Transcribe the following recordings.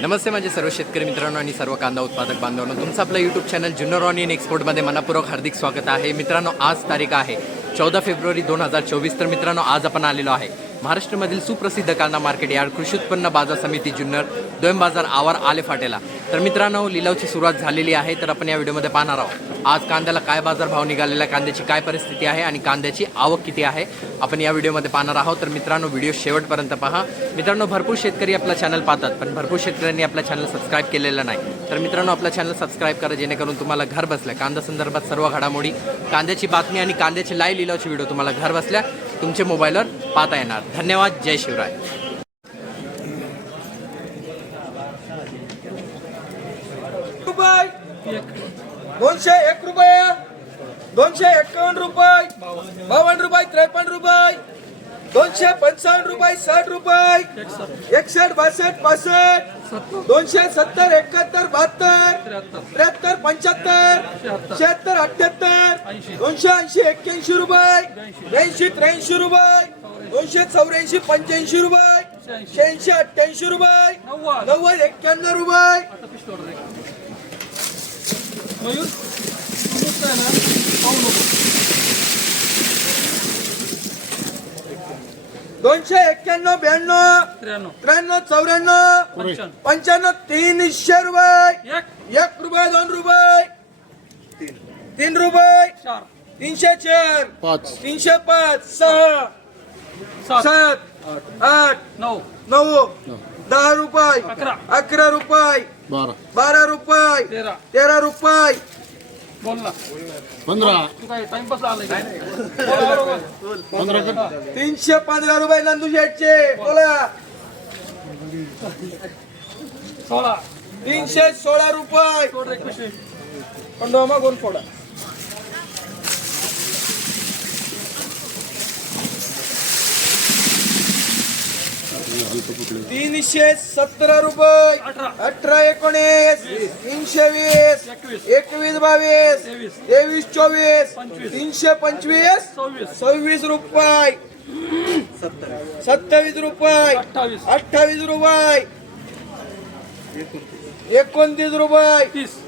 नमस्ते माझे सर्व शेतकरी मित्रांनो आणि सर्व कांदा उत्पादक बांधवांनो. तुमचं आपलं YouTube channel Junnar onion एक्सपोर्टमध्ये मनापूर्वक हार्दिक स्वागत आहे. मित्रांनो आज तारीख आहे चौदा फेब्रुवारी दोन हजार चोवीस. तर मित्रांनो आज आपण आलेलो आहे. महाराष्ट्रामधील सुप्रसिद्ध कांदा मार्केट यार्ड कृषी उत्पन्न बाजार समिती जुन्नर दोन बाजार आवार आले फाटेला. तर मित्रांनो लिलावची सुरुवात झालेली आहे तर आपण या व्हिडिओमध्ये पाहणार आहोत. आज कांद्याला काय बाजार भाव निघालेला आहे कांद्याची काय परिस्थिती आहे आणि कांद्याची आवक किती आहे आपण या व्हिडिओमध्ये पाहणार आहोत. तर मित्रांनो व्हिडिओ शेवटपर्यंत पहा. मित्रांनो भरपूर शेतकरी आपला चॅनल पाहतात पण भरपूर शेतकऱ्यांनी आपला चॅनल सबस्क्राईब केलेला नाही. तर मित्रांनो आपला चॅनल सबस्क्राईब करा जेणेकरून तुम्हाला घर बसल्या कांदा संदर्भात सर्व घडामोडी कांद्याची बातमी आणि कांद्याची लाईव्ह लिलावची व्हिडिओ तुम्हाला घर बसल्या. तुमच्या मोबाईलवर पाहता येणार. धन्यवाद. जय शिवराय. दोनशे एक रुपये. दोनशे एकावन्न रुपये. बावन्न रुपये. त्रेपन्न रुपये. दोनशे पंचावन्न रुपये साठ रुपये. एकसष्ट बासष्ट पासष्ट दोनशे सत्तर एकाहत्तर बहात्तर. त्र्याहत्तर पंच्याहत्तर. शहात्तर अठ्याहत्तर. दोनशे ऐंशी एक्क्याऐंशी रुपये. ब्याऐंशी त्र्याऐंशी रुपये. दोनशे चौऱ्याऐंशी पंच्याऐंशी रुपये. शहाऐंशी अठ्ठ्याऐंशी रुपये. नव्वद एक्क्याण्णव रुपये. दोनशे एक्क्याण्णव ब्याण्णव त्र्याण्णव चौऱ्याण्णव पंच्याण्णव तीनशे रुपये. एक. एक रुपये दोन रुपये. तीन. रुपये. चार. तीनशे चार. पाच. तीनशे पाच. सहा. सात. सात. आठ. नऊ. नऊ. दहा रुपये. अकरा. अकरा रुपये. बारा रुपये. तेरा. तेरा रुपये. पंधरा. पंधरा तीनशे पंधरा रुपये नंदू शेटचे बोला. सोळा. तीनशे सोळा रुपये. पंडोमा कोण फोडा तीनशे सतरा रुपये अठरा. एकोणीस तीनशे वीस एकवीस. बावीस तेवीस. चोवीस. तीनशे पंचवीस सव्वीस रुपये सत्तावीस रुपये अठ्ठावीस रुपये एकोणतीस रुपये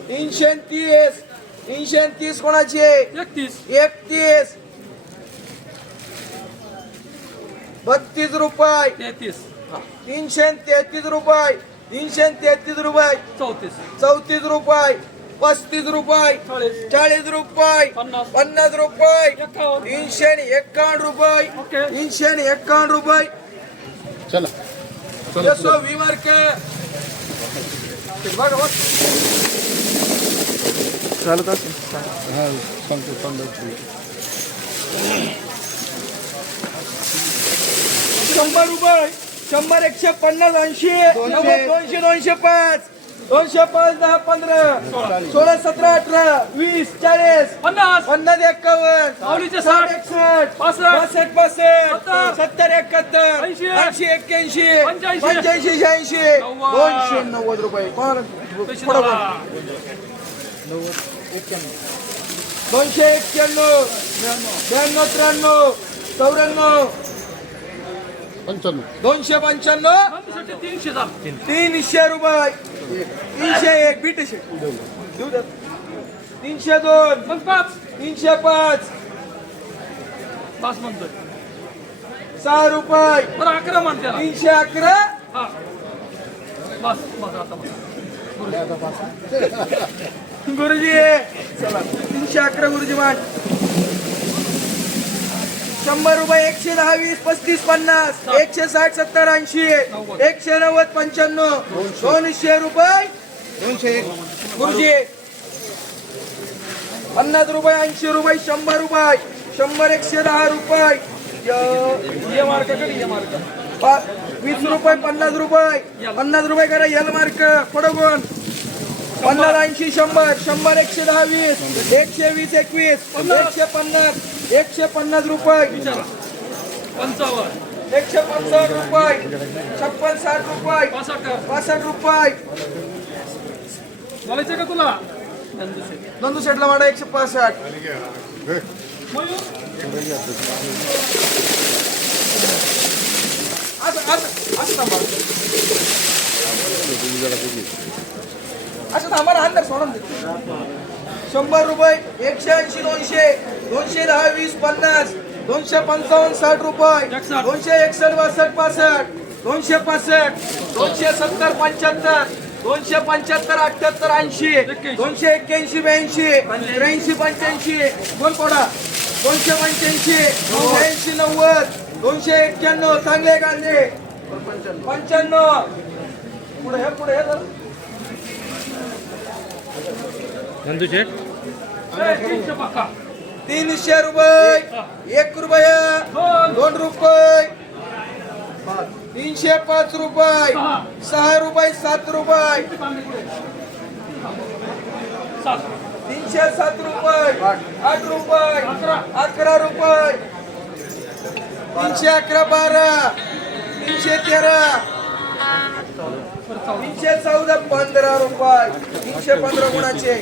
तीनशे तीस तीनशे तीस कोणाचे एकतीस एकतीस बत्तीस रुपये. तेहतीस. तीनशे तेहतीस रुपये. तीनशे तेहतीस रुपये. चौतीस. चौतीस रुपये. पस्तीस रुपये. चाळीस. रुपये. पन्नास. रुपये. तीनशे आणि एक्कावन्न रुपये. ओके. तीनशे आणि एक्कावन्न रुपये. चला. यशो वी मार्के बघा बघ. हा सांगतो सांगतो. शंभर रुपये. शंभर एकशे पन्नास ऐंशी. नव्वद दोनशे दोनशे पाच. दोनशे पाच दहा पंधरा. सोळा सतरा अठरा वीस चाळीस. पन्नास. पन्नास एक्कावन्न. साठ. एकसष्ट. पासष्ट पासष्ट सत्तर. एकाहत्तर. ऐंशी. ऐंशी एक्क्याऐंशी. पंच्याऐंशी. शहाऐंशी. दोनशे नव्वद रुपये. दोनशे एक्क्याण्णव. ब्याण्णव त्र्याण्णव चौऱ्याण्णव. पंच्याण्णव दोनशे पंच्याण्णव? नंदूसाठी तीनशे रुपये. तीनशे एक बीट देऊ द्या. तीनशे दोन. पाच तीनशे पाच. पाच म्हणतोय. सहा रुपये. बरं अकरा म्हण त्याला. तीनशे अकरा. हा. बस बस आता बस. गुरुजी. चला. तीनशे अकरा गुरुजी मान शंभर रुपये एकशे दहा वीस पस्तीस पन्नास एकशे साठ सत्तर ऐंशी एकशे नव्वद पंच्याण्णव दोनशे रुपये. दोनशे गुरुजी पन्नास रुपये ऐंशी रुपये शंभर रुपये शंभर एकशे दहा रुपये. मार्क वीस रुपये पन्नास रुपये. पन्नास रुपये करा यल मार्क. पडगोन पन्नास ऐंशी शंभर शंभर एकशे दहा वीस एकशे वीस एकवीस एकशे पन्नास. एकशे पन्नास रुपये. पंचावन्न. एकशे पंचावन्न रुपये. छप्पन साठ रुपये. पासष्ट. रुपये. बोलायचं का तुला? नंदू शेटला वाडा एकशे पासष्ट. असं थांबा. अंदर सोडून देतो शंभर रुपये एकशे ऐंशी दोनशे दोनशे दहा वीस पन्नास दोनशे पंचावन्न साठ रुपये. दोनशे एकसष्ट बासष्ट पासष्ट दोनशे पासष्ट दोनशे सत्तर पंच्याहत्तर दोनशे पंच्याहत्तर अठ्याहत्तर ऐंशी. दोनशे एक्क्याऐंशी ब्याऐंशी त्र्याऐंशी पंच्याऐंशी दोन कोडा दोनशे पंच्याऐंशी त्र्याऐंशी नव्वद दोनशे एक्क्याण्णव चांगले कांदे पंच्याण्णव पुढे हे पुढे हे जरा. नंदू शेठ? तीनशे रुपये एक रुपया दोन रुपये तीनशे पाच रुपये सहा रुपये सात रुपये तीनशे सात रुपये आठ रुपये अकरा रुपये तीनशे अकरा बारा तीनशे तेरा तीनशे चौदा पंधरा रुपये. तीनशे पंधरा गुणाचे.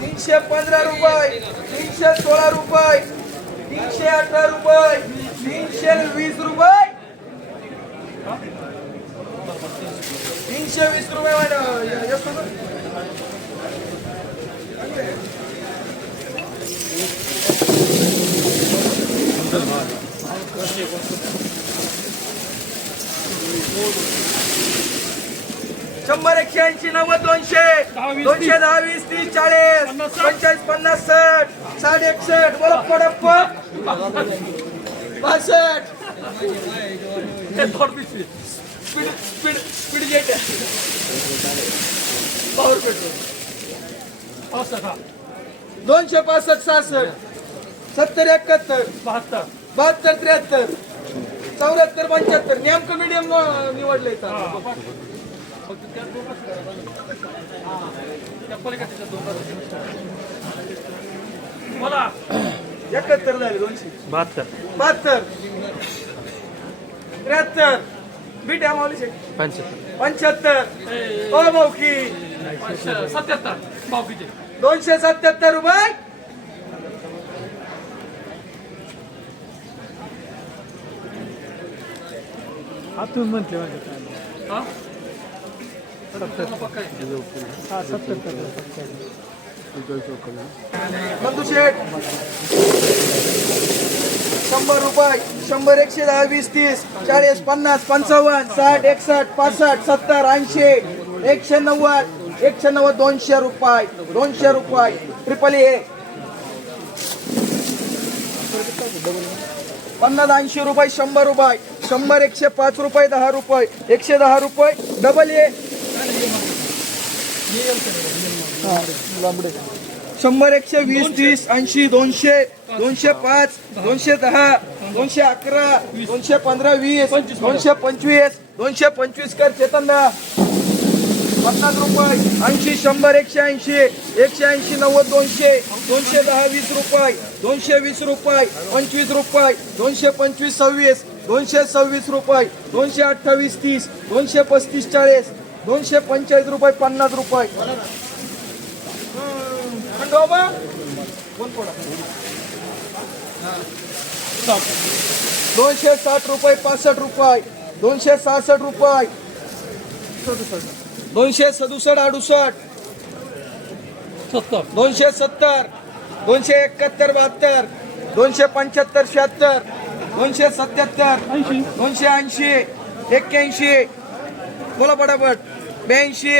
तीनशे पंधरा रुपये. तीनशे सोळा रुपये. तीनशे अठरा रुपये. तीनशे वीस रुपये. तीनशे वीस रुपये मॅडम. शंभर एकशे ऐंशी नव्वद दोनशे. दोनशे. दहा वीस तीस चाळीस. पंचाळीस पन्नास साठ. साठ. एकसष्ट बोला पडप्प पासष्ट speed speed speed power petrol. दोनशे पासष्ट सहासष्ट. सत्तर एकाहत्तर. बहात्तर. बहात्तर त्र्याहत्तर. चौऱ्याहत्तर पंच्याहत्तर. नेमकं मीडियम निवडले हा. फक्त त्या दोन त्या पलीकडच्या दोन बोला. एकाहत्तर झाले दोनशे. बहात्तर. बहात्तर. त्र्याहत्तर. बीट आहे माऊली पंच्याहत्तर. पंच्याहत्तर. ओ भाऊकी सत्याहत्तर. बावकीचे. दोनशे सत्याहत्तर रुपये आतून म्हटले म्हणजे काय हा? पक्का आहे. हा शंभर रुपये शंभर एकशे दहा वीस तीस चाळीस पन्नास पंचावन्न साठ एकसष्ट पासष्ट सत्तर ऐंशी एकशे नव्वद एकशे नव्वद दोनशे रुपये दोनशे रुपये. ट्रिपल ए पन्नास ऐंशी रुपये शंभर रुपये. शंभर एकशे पाच रुपये दहा रुपये एकशे दहा रुपये डबल ए शंभर एकशे वीस तीस ऐंशी दोनशे दोनशे पाच दोनशे दहा दोनशे अकरा दोनशे पंधरा वीस दोनशे पंचवीस दोनशे पंचवीस कर चेतन पन्नास रुपये ऐंशी शंभर एकशे ऐंशी एकशे ऐंशी नव्वद दोनशे दोनशे दहा वीस रुपये दोनशे वीस रुपये पंचवीस रुपये दोनशे पंचवीस सव्वीस दोनशे सव्वीस रुपये दोनशे अठ्ठावीस तीस दोनशे पस्तीस चाळीस दोनशे पंचेचाळीस रुपये पन्नास रुपये. दोनशे साठ रुपये पासष्ट रुपये दोनशे सहासष्ट रुपये. दोनशे सदुसष्ट अडुसष्ट. सत्तर दोनशे सत्तर दोनशे एकाहत्तर बहात्तर दोनशे पंच्याहत्तर शहात्तर. दोनशे सत्याहत्तर दोनशे ऐंशी एक्क्याऐंशी. बोला पटापट. ब्याऐंशी.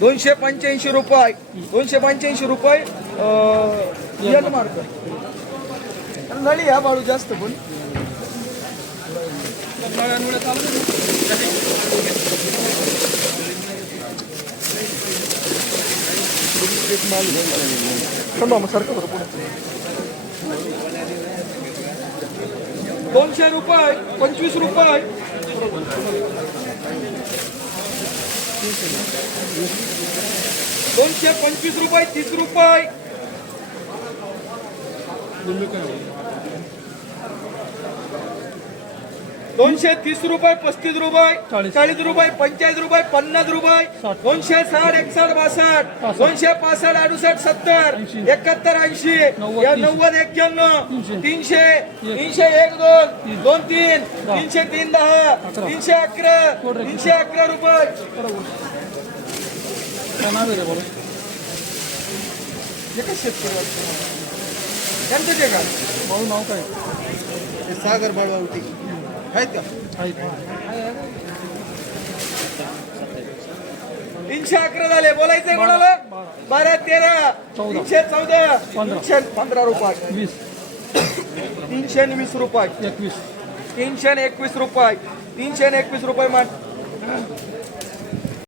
दोनशे पंच्याऐंशी रुपये. दोनशे पंच्याऐंशी रुपये मार्क. झाली ह्या बाळू जास्त पण. नव्याण्णव चालू थांबा मग सारखं बरं पुढे दोनशे रुपये पंचवीस रुपये. दोनशे पंचवीस रुपये तीस रुपये. दोनशे तीस रुपये पस्तीस रुपये चाळीस. रुपये पंचाळीस रुपये पन्नास रुपये. दोनशे साठ एकसष्ट बासष्ट. दोनशे पासष्ट अडुसष्ट सत्तर. एकाहत्तर ऐंशी नव्वद, या. नव्वद एक्क्याण्णव तीनशे. तीनशे एक. दोन तीन. दोन तीन. तीनशे तीन दहा. तीनशे अकरा. तीनशे अकरा रुपये शेतकरी. त्यांचं जे का भाऊ नाव काय सागर बाळवावटी तीनशे अकरा झाले. बोलायचंय कोणाला? बारा तेरा. तीनशे चौदा. तीनशे पंधरा रुपये. वीस. तीनशे वीस रुपये. एकवीस. तीनशे एकवीस रुपये. तीनशे एकवीस रुपये मान